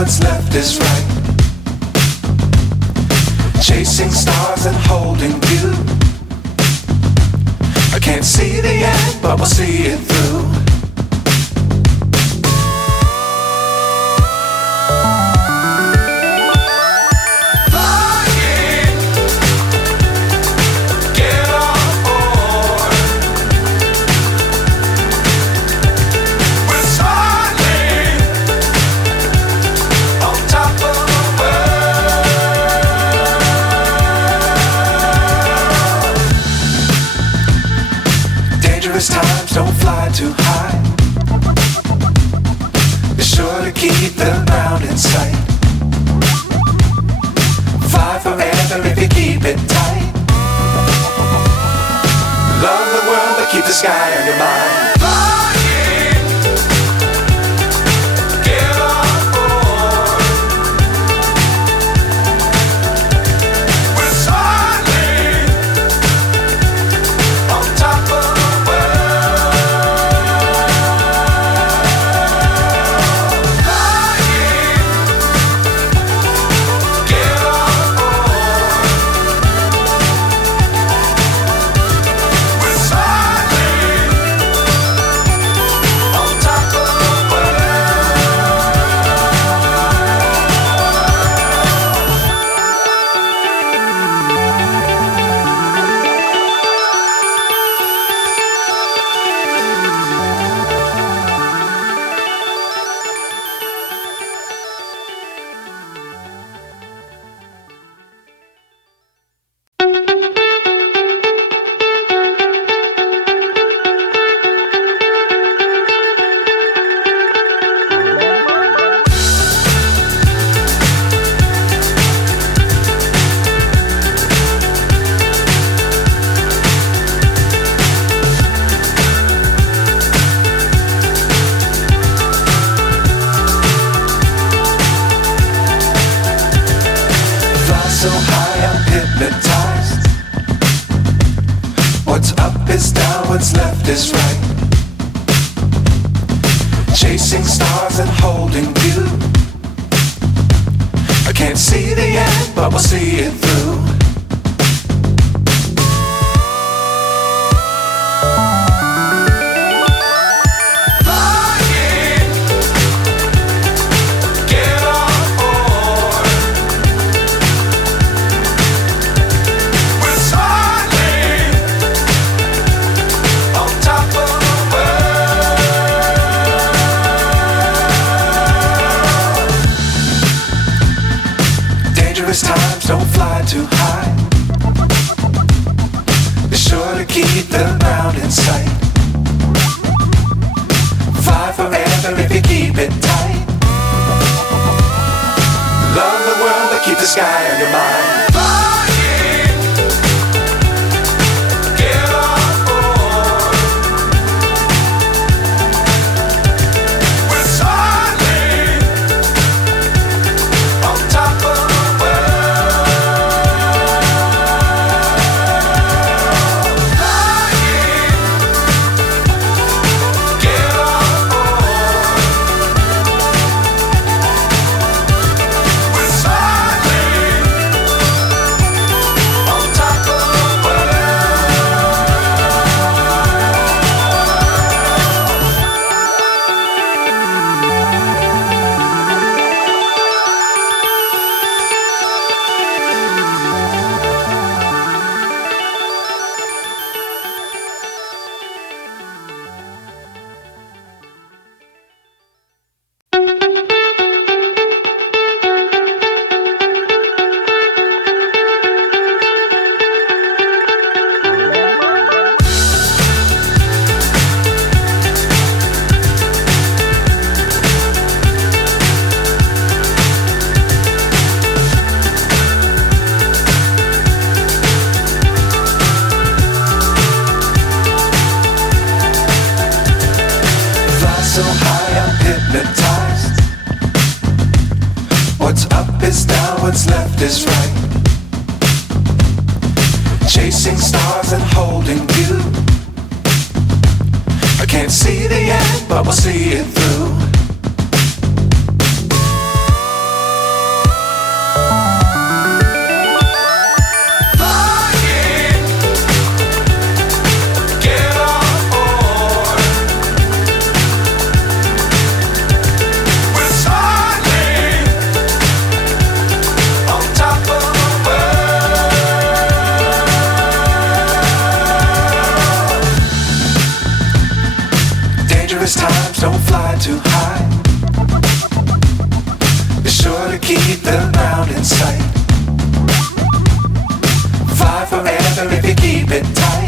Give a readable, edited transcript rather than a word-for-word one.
what's left is right. Chasing stars and holding you. I can't see the end, but we'll see it through. Times don't fly too high. Be sure to keep the ground in sight. Fly forever if you keep it tight. Love the world but keep the sky on your mind. So high I'm hypnotized. What's up is down, what's left is right. Chasing stars and holding you. I can't see the end, but we'll see it through. Times don't fly too high. Be sure to keep the ground in sight. Fly forever if you keep it tight. Love the world but keep the sky on your mind. So high I'm hypnotized. What's up is down, what's left is right. Chasing stars and holding you. I can't see the end, but we'll see it through. fly too high. Be sure to keep the ground in sight. Fly forever if you keep it tight.